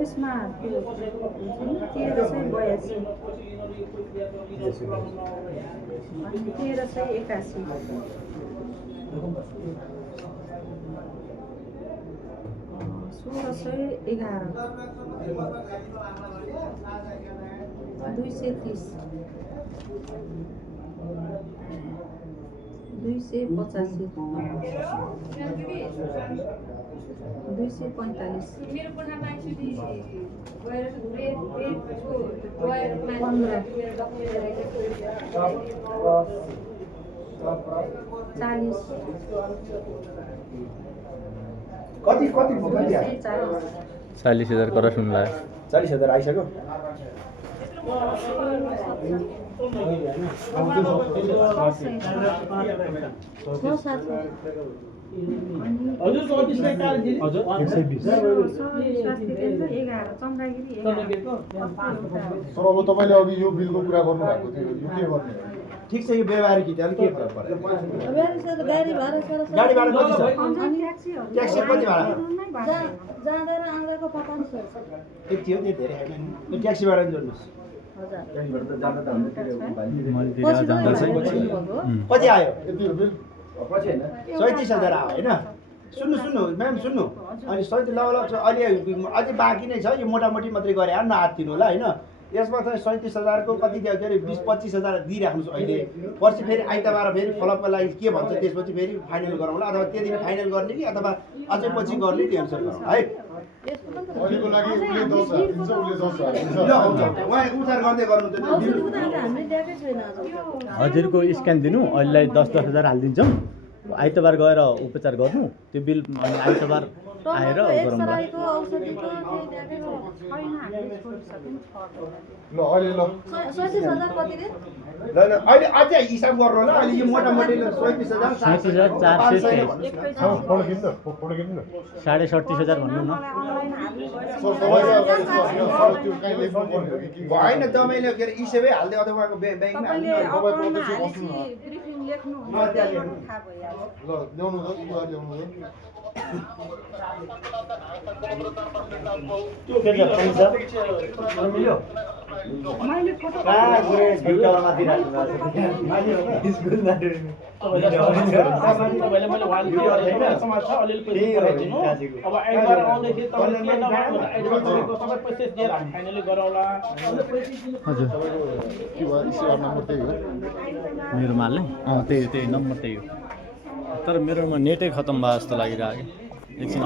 यसमा त्यो 1382 अनि 1381 1611 230 285 245 कति 40,000 क्रस हुन लाग्यो 40,000 आइसक्यो हजुरको अफिसमा कार्ड दिनु हजुर 120 सर अब तपाईले अघि यो बिलको कुरा गर्नु भएको थियो यो के गर्ने ठीक छ यो व्यवहारिक हित अलि के फरक पर्छ गाडी भाडा गाडी भाडा कति छ ट्याक्सी कति भाडा जाँदा र आउँदाको 55 एक थियो त्यो धेरै हैन यो ट्याक्सी भाडा नि जोड्नुस् ट्याक्सीबाट त जाँदा त हुन्छ कति आयो यति हो बिल पछि हैन 37,000 आयो हैन सुन्नु म्याम सुन्नु अनि 37 लगभग अहिले अझै बाँकी नै छ यो मोटामोटी मात्रै गरे हाल नआत्तिनु होला हैन यसमा चाहिँ 37,000 को कति के अरे 20-25,000 दिइराख्नुस् अहिले पछि फेरि आइतबार फेरि फलोअपको लागि के भन्छ त्यसपछि फेरि फाइनल गरौँला अथवा त्यो दिन फाइनल गर्ने कि अथवा अझै पछि गर्ने त्यो अनुसार गरौँ है अहिलेको लागि उसले 10,000 दिन्छ उसले 10,000 दिन्छ ल हुन्छ उहाँ उधार गर्दै गर्नु त हजुरको स्क्यान दिनु अहिलेलाई 10,000 हालिदिन्छौँ आइतबार गएर उपचार गर्नु त्यो बिल अनि आइतबार आएर गरौँला ल अहिले ल 37,000 कति रे ल अहिले अझै हिसाब गर्नु होला अहिले यो मोटामोटी 37,400 फोटो किन्नु न 37,500 भन्नु न सर तपाईले सर त्यो काई लेख्नु पर्ने हो कि होइन तपाईँले के अरे इसेबै हाल्दै अथवा ब्याङ्कमा हाल्नु ब्रिफिङ लेख्नु म त्यहाँ लेख्नु थाहा भइहाल्छ ल ल्याउनु त कुरा ल्याउनु त त्यो के पैसा मिल्यो मैले फोटो तपाईँले मैले वान समाज छ अलिअलि पैसा पठाइदिनु अब आइतबार आउँदाखेरि तपाईँले के नभएको आइतबार तपाईँको सबै पैसा दिएर हामी फाइनली गरौँला हजुर के भयो इस्यु नम्बर त्यही हो मेरो मालले त्यही नम्बर त्यही हो तर मेरोमा नेटै खतम भयो जस्तो लागिरहेको एकछिन